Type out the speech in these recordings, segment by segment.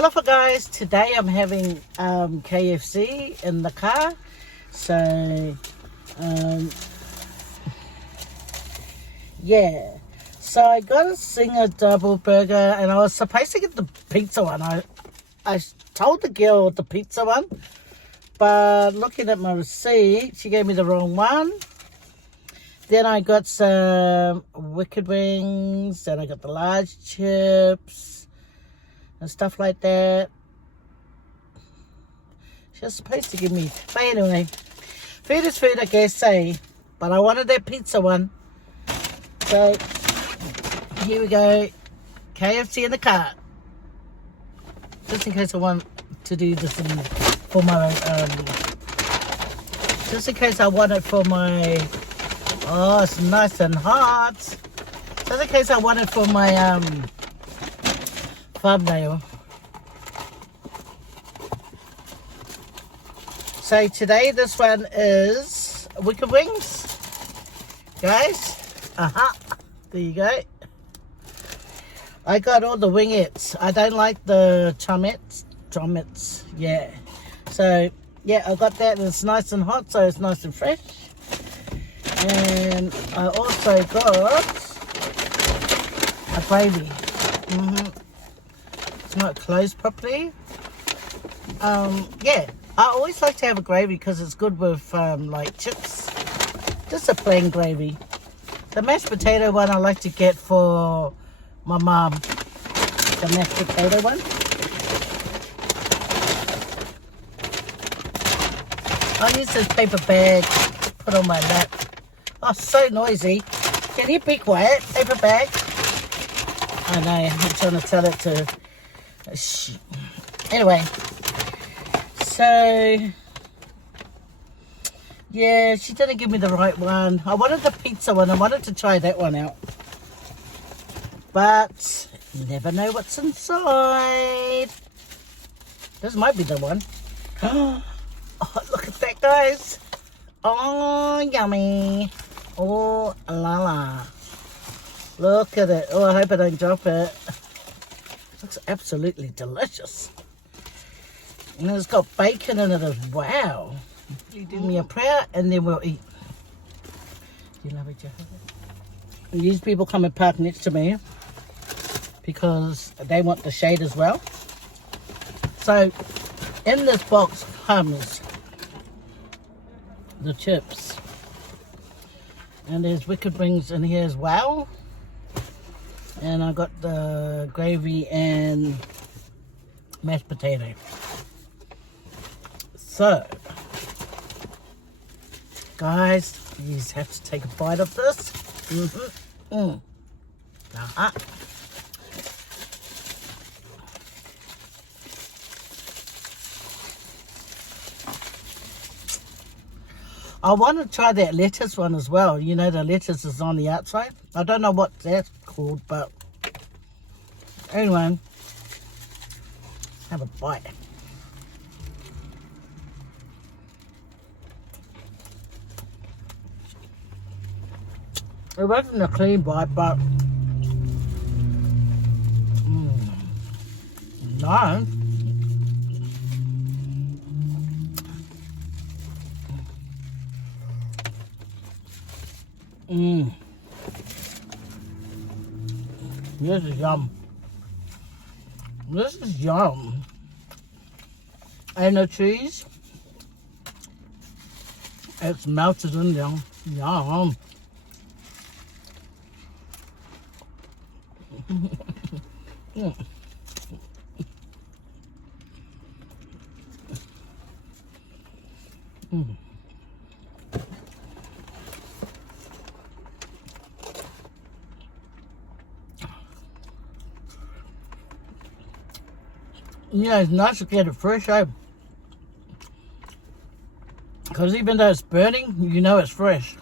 Talofa guys, today I'm having KFC in the car. So, yeah. So I got a Singer double burger and I was supposed to get the pizza one. I told the girl the pizza one, but looking at my receipt, she gave me the wrong one. Then I got some wicked wings, then I got the large chips and stuff like that. She was supposed to give me, but anyway, food is food, I guess, say. But I wanted that pizza one. So, here we go. KFC in the cart. Just in case I want to do this for my, just in case I want it for my, oh, it's nice and hot. Just in case I want it for my, thumbnail. So today this one is wicked wings, guys. There you go. I got all the wingettes. I don't like the drumettes. Yeah. So yeah, I got that. And it's nice and hot, so it's nice and fresh. And I also got a gravy. It's not closed properly. Yeah, I always like to have a gravy because it's good with like chips. Just a plain gravy. The mashed potato one I like to get for my mom. The mashed potato one. I use this paper bag to put on my lap. Oh, so noisy. Can you be quiet? Paper bag. I know, I'm trying to tell it to... Anyway. So... yeah, she didn't give me the right one. I wanted the pizza one. I wanted to try that one out. But you never know what's inside. This might be the one. Oh, look at that, guys. Oh, yummy. Oh, la la. Look at it. Oh, I hope I don't drop it. Looks absolutely delicious. And it's got bacon in it as well. You do me a prayer and then we'll eat. You love it, Jehovah? These people come and park next to me because they want the shade as well. So in this box comes the chips. And there's wicked wings in here as well. And I got the gravy and mashed potato. So, guys, you just have to take a bite of this. I want to try that lettuce one as well. You know, the lettuce is on the outside. I don't know what that's called, but anyway, have a bite. It wasn't a clean bite, but no. This is yum. This is yum. And the cheese, it's melted in there. Yum. Yeah, it's nice to get it fresh out. Because even though it's burning, you know it's fresh.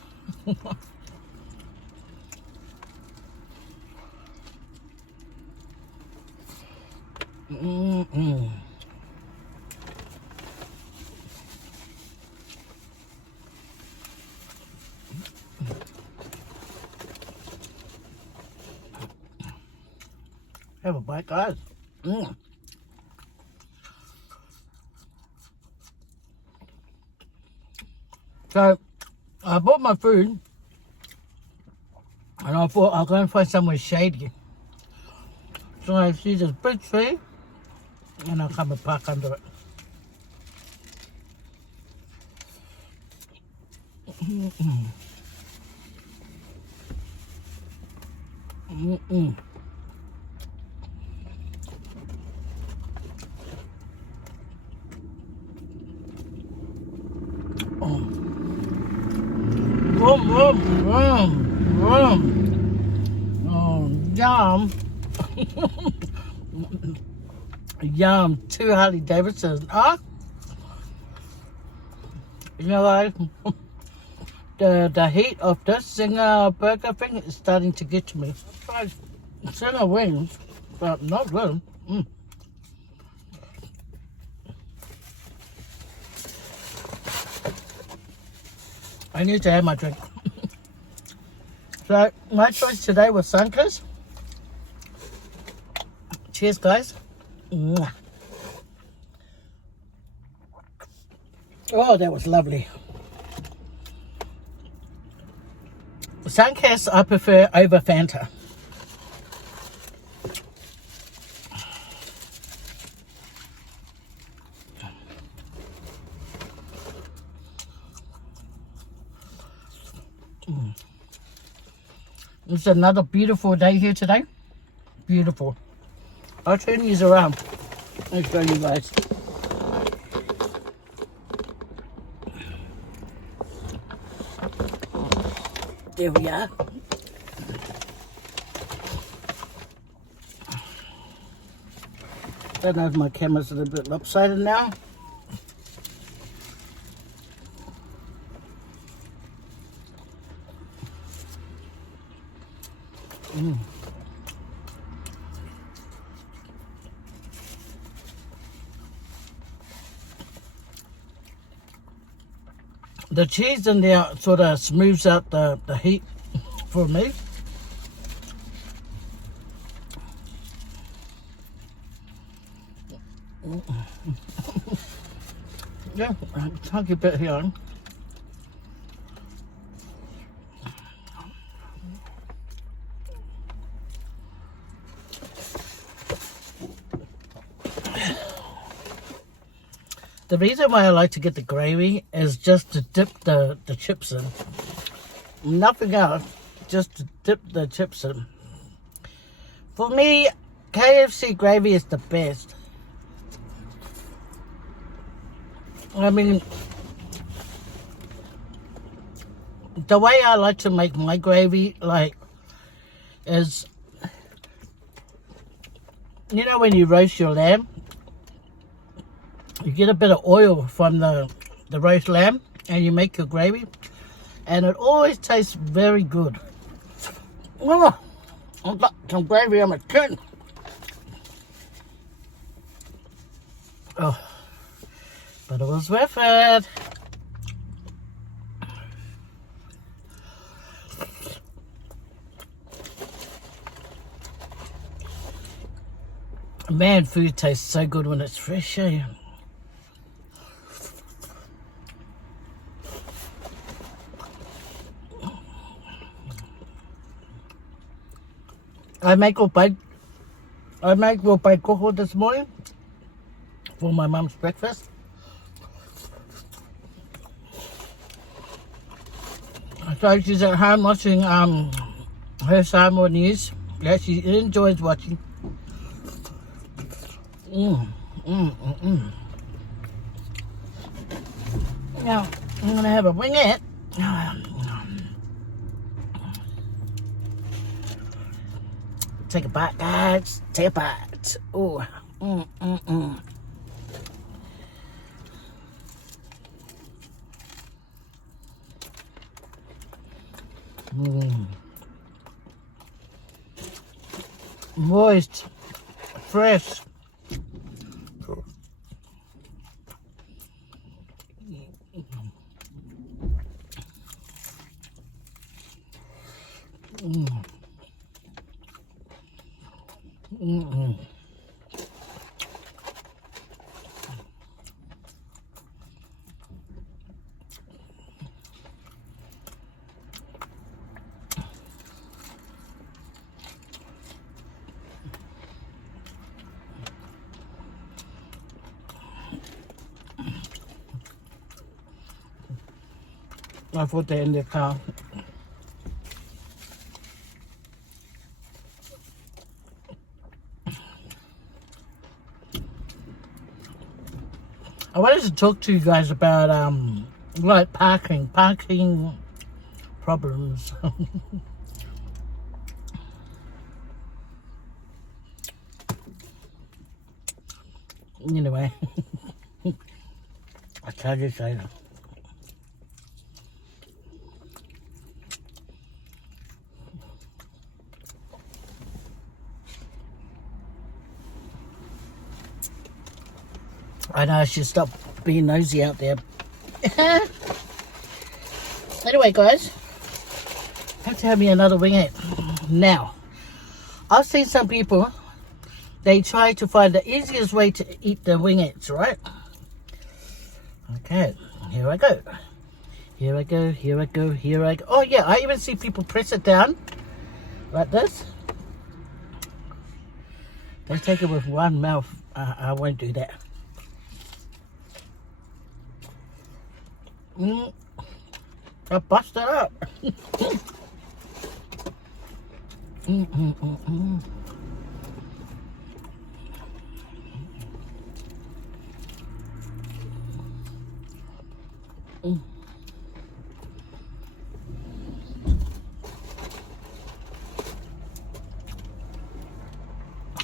Have a bite, guys. So I bought my food and I thought I'll go and find somewhere shady. So I see this big tree and I'll come and park under it. Vroom, vroom, vroom, vroom. Oh, yum. Yum. 2 Harley Davidsons. Huh? You know, like, the heat of this Zinger burger thing is starting to get to me. I tried Zinger wings, but not good. I need to have my drink. So my choice today was Sunkiss. Cheers, guys. Mwah. Oh, that was lovely. Sunkiss I prefer over Fanta. It's another beautiful day here today. Beautiful. I'll turn these around and show you guys. There we are. Don't know if my camera's a little bit lopsided now. The cheese in there sort of smooths out the heat for me. Yeah, a chunky bit here. The reason why I like to get the gravy is just to dip the chips in. Nothing else, just to dip the chips in. For me, KFC gravy is the best. I mean, the way I like to make my gravy, is, you know when you roast your lamb? You get a bit of oil from the roast lamb and you make your gravy, and it always tastes very good. Oh, I've got some gravy on my chin. Oh, but it was worth it. Man, food tastes so good when it's fresh, eh? I make ropai coco this morning for my mom's breakfast. So she's at home watching her Samoa news. Yeah, she enjoys watching. Now I'm gonna have a wingette. Take a bite, guys. Take a bite. Oh, Moist, fresh. I thought they're in their car. I wanted to talk to you guys about like parking problems. Anyway, I'll tell you later. I know I should stop being nosy out there. Anyway, guys, I have to have me another wingette. Now, I've seen some people, they try to find the easiest way to eat the wingettes, right? Okay, here I go. Here I go, here I go, here I go. Oh yeah, I even see people press it down like this. They take it with one mouth. I won't do that. I bust it up.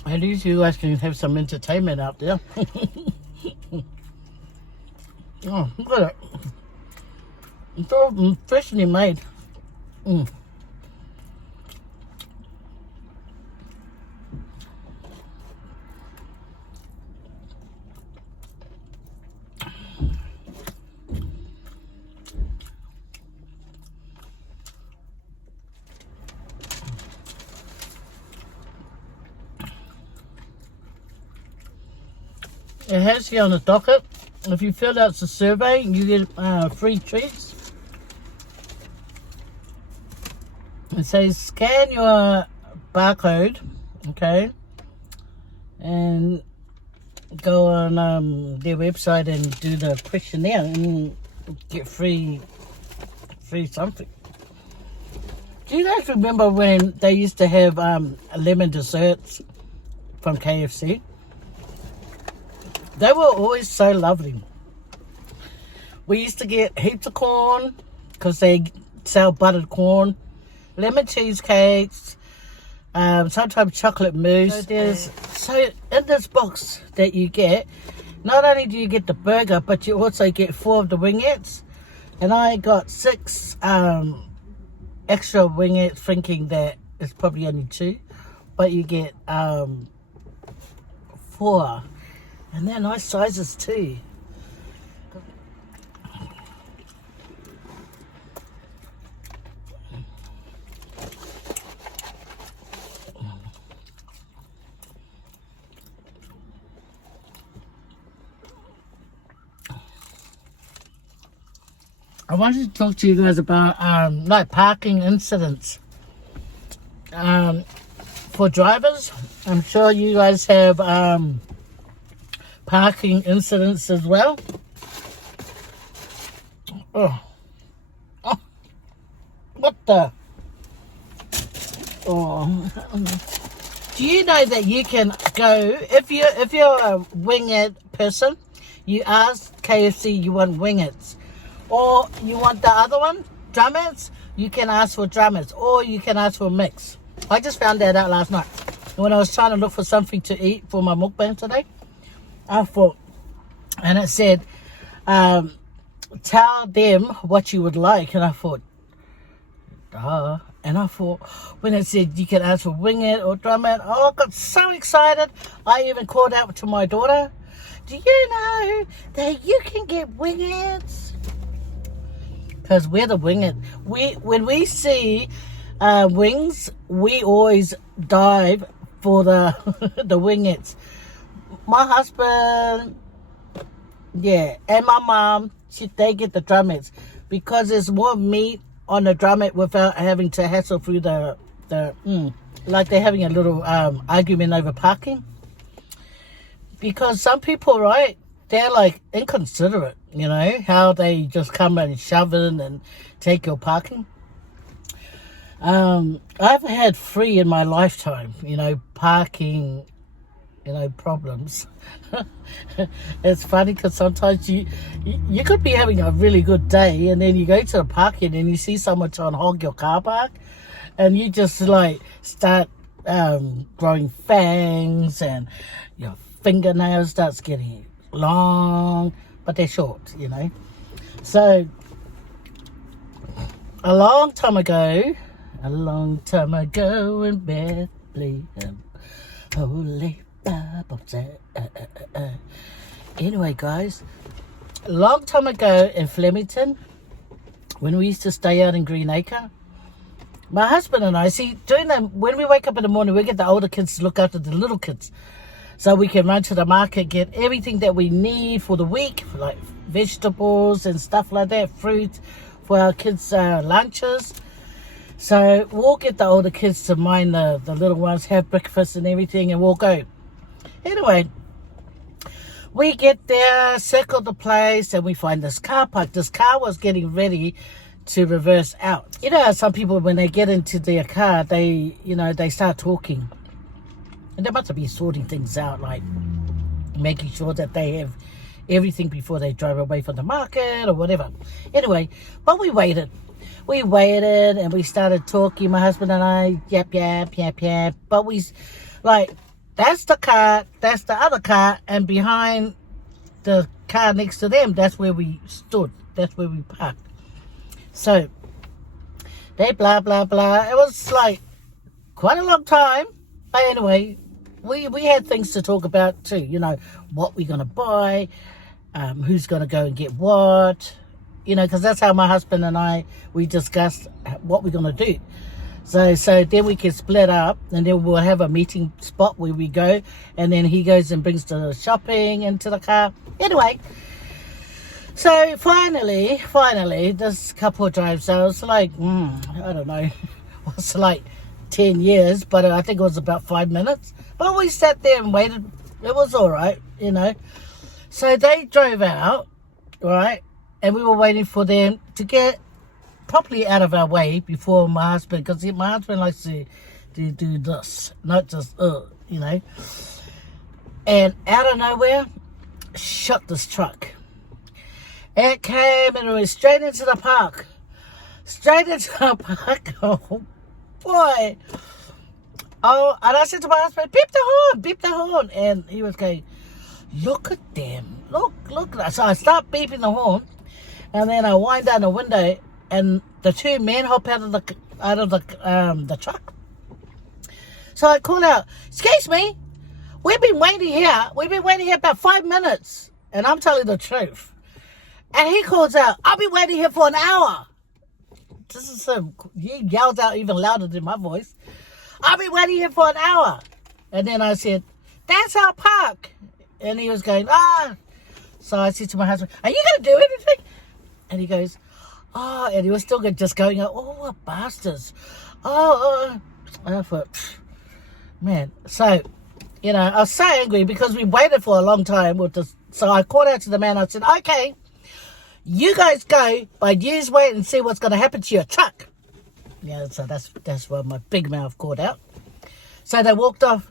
At least you guys can have some entertainment out there. Oh, look at it. It's all freshly made. It has here on the docket, if you fill out the survey, you get free treats. It says scan your barcode, okay, and go on their website and do the questionnaire and get free something. Do you guys remember when they used to have lemon desserts from KFC? They were always so lovely. We used to get heaps of corn because they sell buttered corn, lemon cheesecakes, sometimes chocolate mousse. So in this box that you get, not only do you get the burger, but you also get 4 of the wingettes. And I got 6 extra wingettes, thinking that it's probably only 2, but you get 4. And they're nice sizes too. I wanted to talk to you guys about like parking incidents. For drivers, I'm sure you guys have parking incidents as well. Oh, what the? Oh, do you know that you can go if you're a winged person, you ask KFC you want wingettes, or you want the other one, drumettes, you can ask for drumettes, or you can ask for a mix. I just found that out last night when I was trying to look for something to eat for my mukbang today. I thought, and it said, tell them what you would like. And I thought, duh. And I thought, when it said you can ask for winged or drumette, oh, I got so excited. I even called out to my daughter, do you know that you can get wingettes? Because we're the winged. When we see wings, we always dive for the the wingettes. My husband, yeah, and my mom, they get the drumettes because there's more meat on the drumette without having to hassle through like they're having a little argument over parking. Because some people, right, they're like inconsiderate. You know, how they just come and shove in and take your parking. I've had 3 in my lifetime, you know, parking, you know, problems. It's funny because sometimes you could be having a really good day and then you go to the parking and you see someone trying to hog your car park and you just like start growing fangs and your fingernails starts getting long, but they're short, you know. So a long time ago in Bethlehem, holy Bible said. Anyway, guys, a long time ago in Flemington, when we used to stay out in Greenacre, my husband and I, see, when we wake up in the morning, we get the older kids to look after the little kids. So we can run to the market, get everything that we need for the week, like vegetables and stuff like that, fruit for our kids' lunches. So we'll get the older kids to mind the little ones, have breakfast and everything, and we'll go. Anyway, we get there, circle the place, and we find this car park. This car was getting ready to reverse out. You know how some people, when they get into their car, they start talking. And they must be sorting things out, like making sure that they have everything before they drive away from the market or whatever. Anyway, but we waited. We waited and we started talking, my husband and I, yap. But we, like, that's the car, that's the other car, and behind the car next to them, that's where we stood. That's where we parked. So, they blah, blah, blah. It was like quite a long time. But anyway, we had things to talk about too. You know, what we're going to buy, who's going to go and get what. You know, because that's how my husband and I, we discussed what we're going to do. So then we can split up and then we'll have a meeting spot where we go. And then he goes and brings the shopping into the car. Anyway, so finally, this couple drives out. It's like, I don't know. It was like 10 years, but I think it was about 5 minutes. But we sat there and waited. It was all right, you know. So they drove out, right? And we were waiting for them to get properly out of our way before my husband, because my husband likes to do this, not just, you know. And out of nowhere, shot this truck. It came and it went straight into the park. Straight into the park. Oh, boy. Oh, and I said to my husband, beep the horn. And he was going, look at them. Look. So I start beeping the horn. And then I wind down the window, and the 2 men hop out of the truck. So I call out, excuse me, we've been waiting here about 5 minutes. And I'm telling the truth. And he calls out, I've been waiting here for an hour. He yells out even louder than my voice. I've been waiting here for an hour. And then I said, that's our park. And he was going, So I said to my husband, are you going to do anything? And he goes, and he was still just going, what bastards. And I thought, man. So, you know, I was so angry because we waited for a long time with this. So I called out to the man. I said, okay, you guys go, but you just wait and see what's going to happen to your truck. Yeah, so that's what my big mouth called out. So they walked off,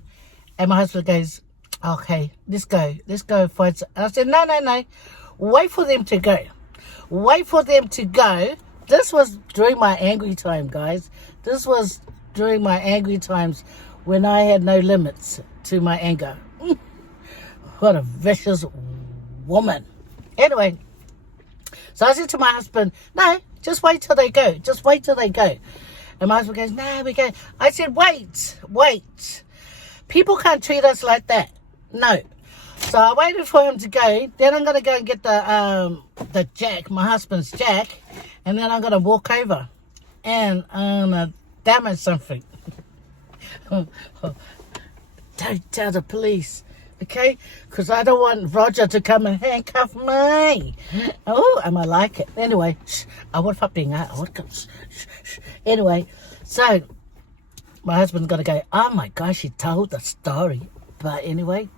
and my husband goes, okay, let's go find some. And I said, no, wait for them to go. This was during my angry time, guys. This was during my angry times when I had no limits to my anger. What a vicious woman. Anyway, so I said to my husband, no, just wait till they go. And my husband goes, no, we go. I said, wait. People can't treat us like that. No. So I waited for him to go. Then I'm going to go and get the jack, my husband's jack. And then I'm going to walk over. And I'm going to damage something. Don't tell the police. Okay? Because I don't want Roger to come and handcuff me. Oh, I might like it. Anyway, I would fuck being out. Anyway, so my husband's going to go, oh my gosh, he told the story. But anyway,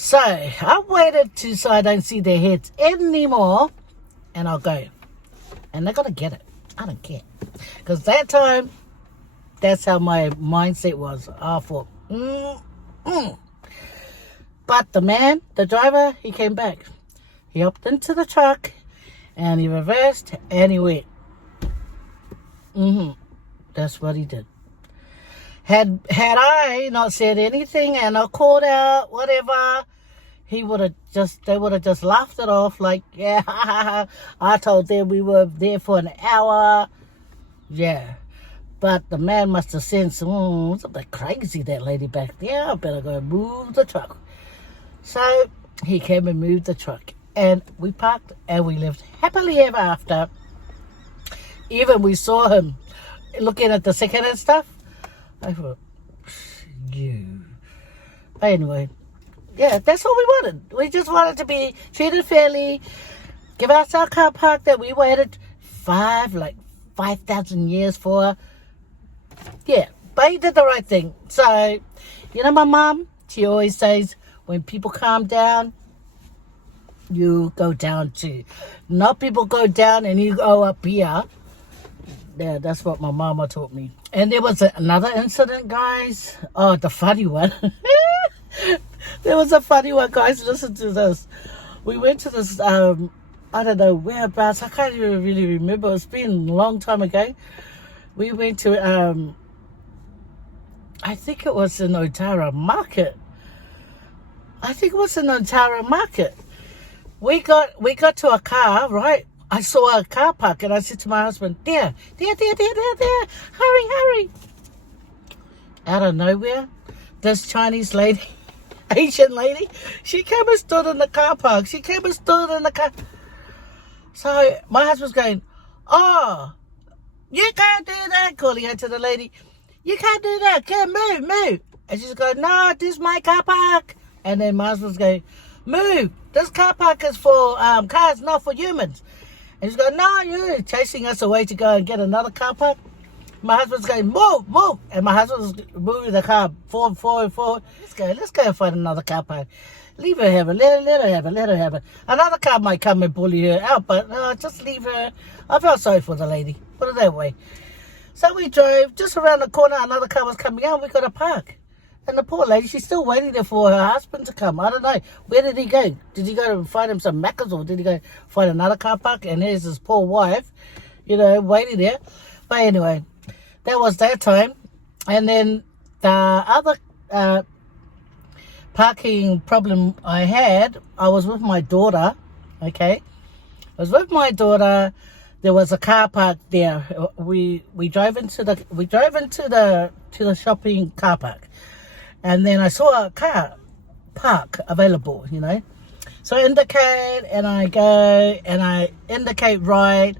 So I waited so I don't see their heads anymore, and I'll go. And they're gonna get it. I don't care, because that time, that's how my mindset was. I thought, But the driver, he came back. He hopped into the truck, and he reversed, and he went. That's what he did. Had I not said anything and I called out, whatever, they would have just laughed it off like, yeah, I told them we were there for an hour. Yeah. But the man must have sensed, it's a bit crazy, that lady back there. I better go move the truck. So he came and moved the truck. And we parked and we lived happily ever after. Even we saw him looking at the second-hand stuff. I thought, you. But anyway, yeah, that's all we wanted. We just wanted to be treated fairly. Give us our car park that we waited 5,000 years for. Yeah, but he did the right thing. So, my mom, she always says, when people calm down, you go down too. Not people go down and you go up here. Yeah, that's what my mama taught me. And there was another incident, guys. Oh, the funny one. There was a funny one, guys. Listen to this. We went to this, I don't know whereabouts. I can't even really remember. It's been a long time ago. We went to, I think it was in Otara Market. We got to a car, right? I saw a car park and I said to my husband, there, hurry. Out of nowhere, this Chinese lady, Asian lady, she came and stood in the car park. So my husband's going, oh, you can't do that, calling out to the lady. You can't do that, come move. And she's going, no, this is my car park. And then my husband's going, move, this car park is for cars, not for humans. And she's going, no, you're chasing us away to go and get another car park. My husband's going, move. And my husband's moving the car forward. Let's go and find another car park. Leave her have it. Let her have it. Another car might come and bully her out, but just leave her. I felt sorry for the lady. Put it that way. So we drove just around the corner. Another car was coming out. We got a park. And the poor lady, she's still waiting there for her husband to come. I don't know. Where did he go? Did he go to find him some Maccas, or did he go find another car park? And here's his poor wife, waiting there. But anyway, that was that time. And then the other parking problem I had, I was with my daughter, okay? There was a car park there. We drove into the shopping car park. And then I saw a car park available, So I indicate, and I go, and I indicate right,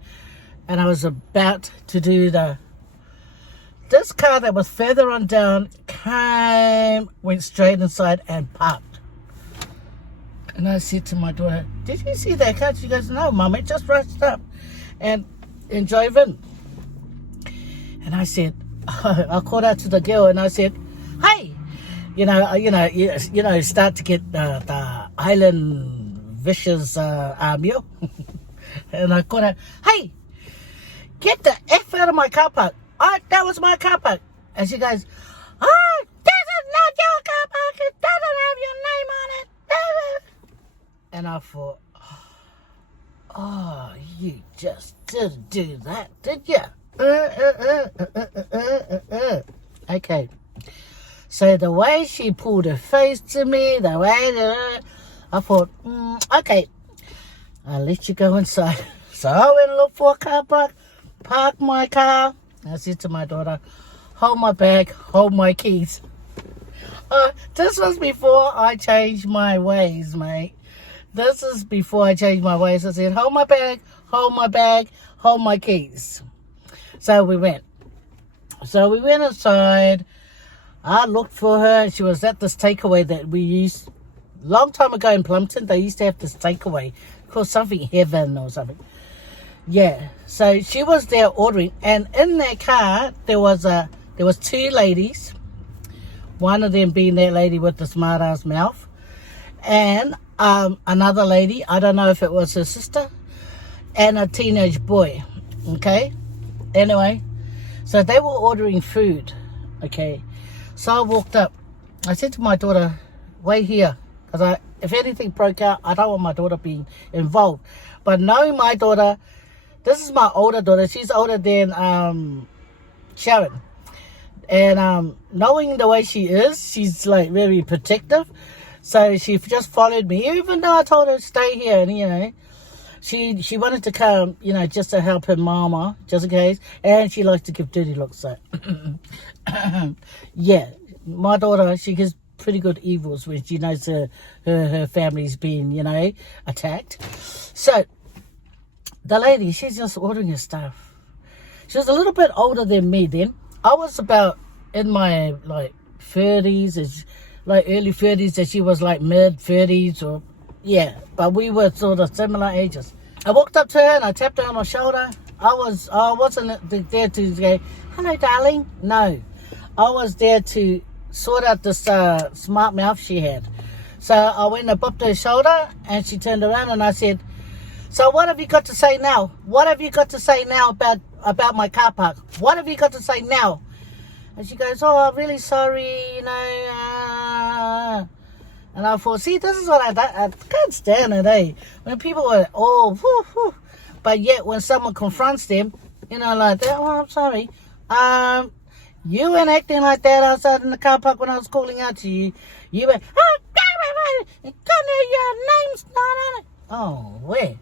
and I was about to do this car that was further on down went straight inside and parked. And I said to my daughter, did you see that car? She goes, no, Mum, it just rushed up and drove in. And I said, I called out to the girl and I said, hey, start to get the island vicious meal. And I called out, hey, get the F out of my car park. That was my car park. And she goes, oh, this is not your car park. It doesn't have your name on it. And I thought, oh, you just didn't do that, did you? Okay. So the way she pulled her face to me, I thought, okay, I'll let you go inside. So I went and looked for a car park, parked my car. I said to my daughter, hold my bag, hold my keys. This was before I changed my ways, mate. This is before I changed my ways. I said, hold my bag, hold my keys. So we went inside. I looked for her. She was at this takeaway that we used long time ago in Plumpton. They used to have this takeaway called something Heaven or something. Yeah. So she was there ordering, and in their car there was two ladies. One of them being that lady with the smart ass mouth, and another lady, I don't know if it was her sister, and a teenage boy. Okay, anyway, so they were ordering food. Okay, so I walked up. I said to my daughter, wait here, because if anything broke out, I don't want my daughter being involved. But knowing my daughter, this is my older daughter, she's older than Sharon, and knowing the way she is, she's like very protective. So she just followed me, even though I told her to stay here, and she wanted to come, just to help her mama, just in case. And she likes to give dirty looks. So, yeah, my daughter, she gives pretty good evils when she knows her family's being, attacked. So, the lady, she's just ordering her stuff. She was a little bit older than me then. I was about in my, 30s, early 30s, and she was, mid-30s, or... Yeah, but we were sort of similar ages. I walked up to her and I tapped her on her shoulder. I wasn't there to go, hello, darling. No, I was there to sort out this smart mouth she had. So I went and bumped her shoulder, and she turned around, and I said, so what have you got to say now? What have you got to say now about my car park? What have you got to say now? And she goes, oh, I'm really sorry, And I thought, see, this is what I can't stand it, eh? When people are all, but yet when someone confronts them, like that, oh, I'm sorry. You weren't acting like that outside in the car park when I was calling out to you. You went, your name's not on it. Oh, where?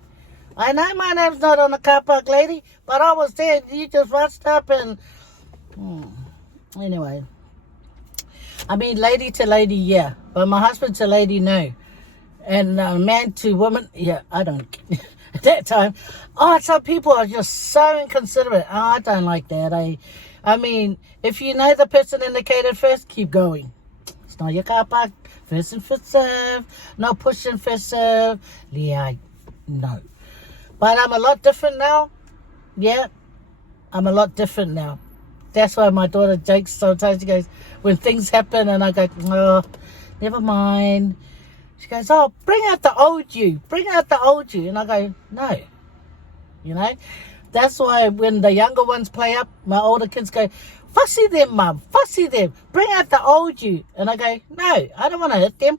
I know my name's not on the car park, lady, but I was there. You just rushed up and... Anyway. I mean, lady to lady, yeah. But my husband to lady, no. And man to woman, yeah, I don't. At that time, some people are just so inconsiderate. Oh, I don't like that. I mean, if you know the person indicated first, keep going. It's not your car park. First and first serve. No push and first serve. Yeah, no. But I'm a lot different now. Yeah, I'm a lot different now. That's why my daughter jokes sometimes. She goes, when things happen and I go, oh, never mind. She goes, oh, bring out the old you. Bring out the old you. And I go, no. That's why when the younger ones play up, my older kids go, fussy them, Mum. Fussy them. Bring out the old you. And I go, no, I don't want to hit them.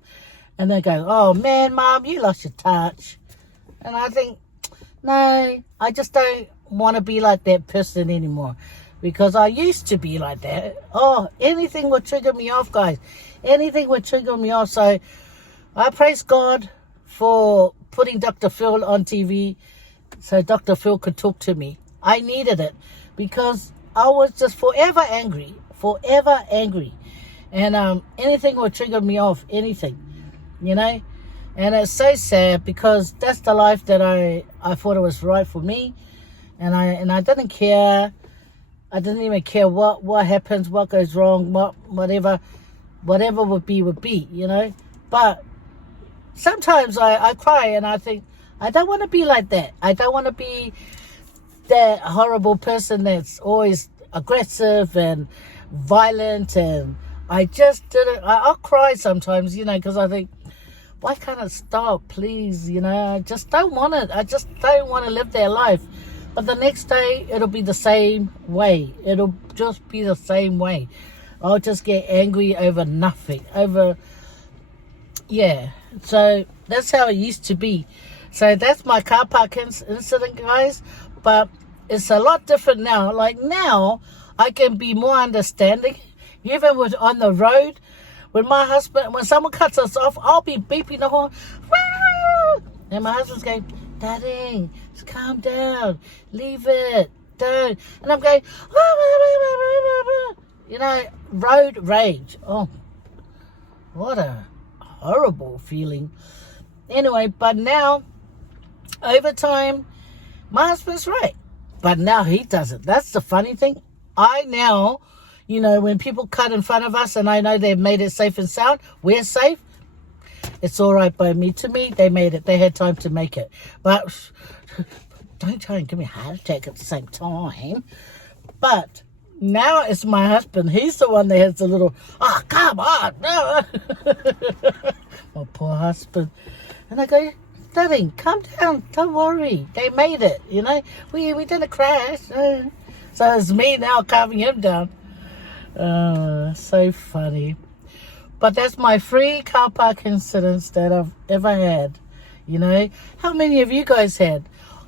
And they go, oh, man, Mum, you lost your touch. And I think, no, I just don't want to be like that person anymore. Because I used to be like that. Oh, anything would trigger me off, guys. Anything would trigger me off. So I praise God for putting Dr. Phil on TV so Dr. Phil could talk to me. I needed it because I was just forever angry. And anything would trigger me off, anything, And it's so sad because that's the life that I thought it was right for me. And I didn't care. I didn't even care what happens, what goes wrong, whatever would be, But sometimes I cry and I think, I don't want to be like that. I don't want to be that horrible person that's always aggressive and violent. And I just didn't, I'll cry sometimes, because I think, why can't it stop, please? I just don't want it. I just don't want to live their life. But the next day, it'll be the same way. It'll just be the same way. I'll just get angry over nothing. Yeah. So that's how it used to be. So that's my car park incident, guys. But it's a lot different now. Like now, I can be more understanding. Even with on the road, when someone cuts us off, I'll be beeping the horn. And my husband's going, Daddy, just calm down. Leave it. Don't. And I'm going, road rage. Oh, what a horrible feeling. Anyway, but now, over time, my husband's right. But now he doesn't. That's the funny thing. I now, when people cut in front of us and I know they've made it safe and sound, we're safe. It's all right by me. To me, they made it. They had time to make it. But don't try and give me a heart attack at the same time. But now it's my husband. He's the one that has the little, oh, come on. No. My poor my husband. And I go, darling, calm down, don't worry. They made it, you know. We didn't crash. So it's me now calming him down. So funny. But that's my 3 car park incidents that I've ever had. You know, how many of you guys had?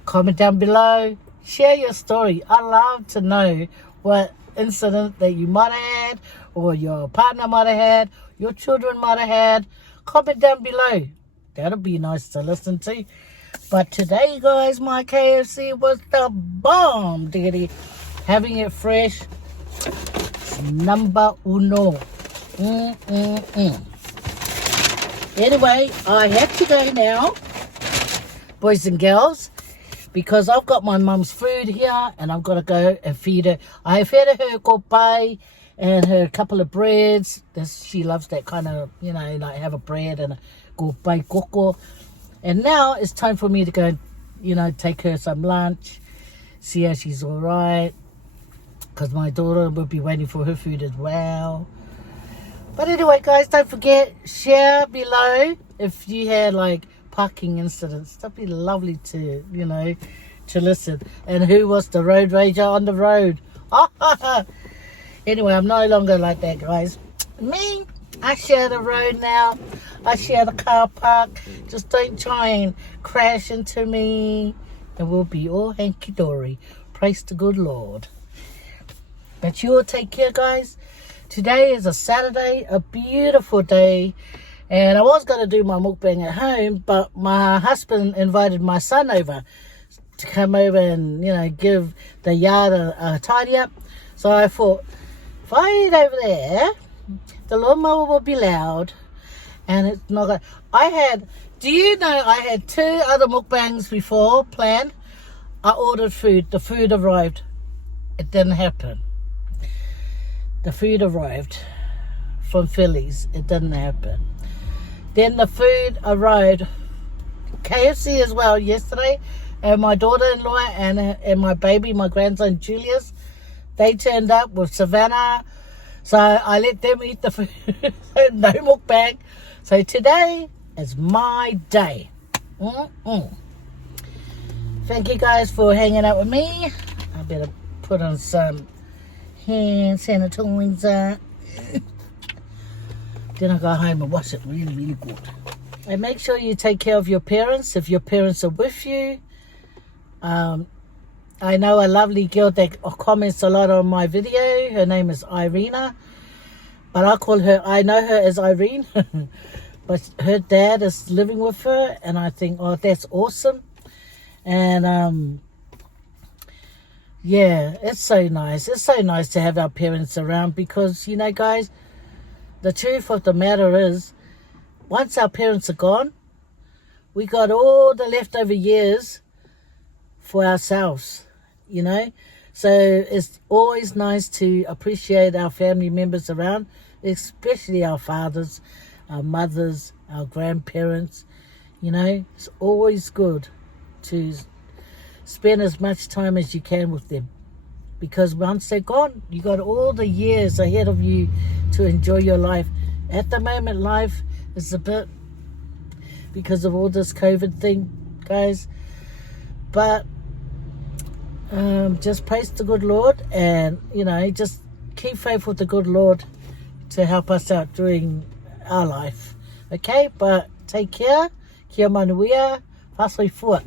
Comment down below. Share your story. I love to know what incident that you might have had, or your partner might have had, your children might have had. Comment down below. That'll be nice to listen to. But today, guys, my KFC was the bomb, diggity. Having it fresh, number uno. Anyway, I have to go now, boys and girls, because I've got my mum's food here and I've got to go and feed her. I have fed her kopai and her couple of breads. She loves that kind of, you know, like have a bread and a kopai koko. And now it's time for me to go, you know, take her some lunch, see how she's all right, because my daughter will be waiting for her food as well. But anyway, guys, don't forget, share below if you had like parking incidents. That'd be lovely to, you know, to listen. And who was the road rager on the road? Anyway, I'm no longer like that, guys. Me, I share the road now. I share the car park. Just don't try and crash into me, and we'll be all hanky-dory. Praise the good Lord. But you all take care, guys. Today is a Saturday, a beautiful day, and I was going to do my mukbang at home, but my husband invited my son over to come over and, you know, give the yard a tidy up. So I thought, if I eat over there, the lawnmower will be loud, and it's not going to... do you know I had 2 other mukbangs before planned? I ordered food. The food arrived. It didn't happen. The food arrived from Phillies. It didn't happen. Then the food arrived, KFC as well, yesterday. And my daughter-in-law and my baby, my grandson Julius, they turned up with Savannah. So I let them eat the food. No mukbang. So today is my day. Thank you guys for hanging out with me. I better put on some hand sanitizer. Then I go home and wash it really, really good. And make sure you take care of your parents if your parents are with you. I know a lovely girl that comments a lot on my video. Her name is Irina, but I know her as Irene. But her dad is living with her, and I think, oh, that's awesome. And yeah, it's so nice. It's so nice to have our parents around, because, you know, guys, the truth of the matter is, once our parents are gone, we got all the leftover years for ourselves, you know. So it's always nice to appreciate our family members around, especially our fathers, our mothers, our grandparents. You know, it's always good to spend as much time as you can with them, because once they're gone, you got all the years ahead of you to enjoy your life. At the moment, life is a bit, because of all this COVID thing, guys, but just praise the good Lord, and, you know, just keep faith with the good Lord to help us out during our life. Okay, but take care. Kia manuia. Fasoi fuat.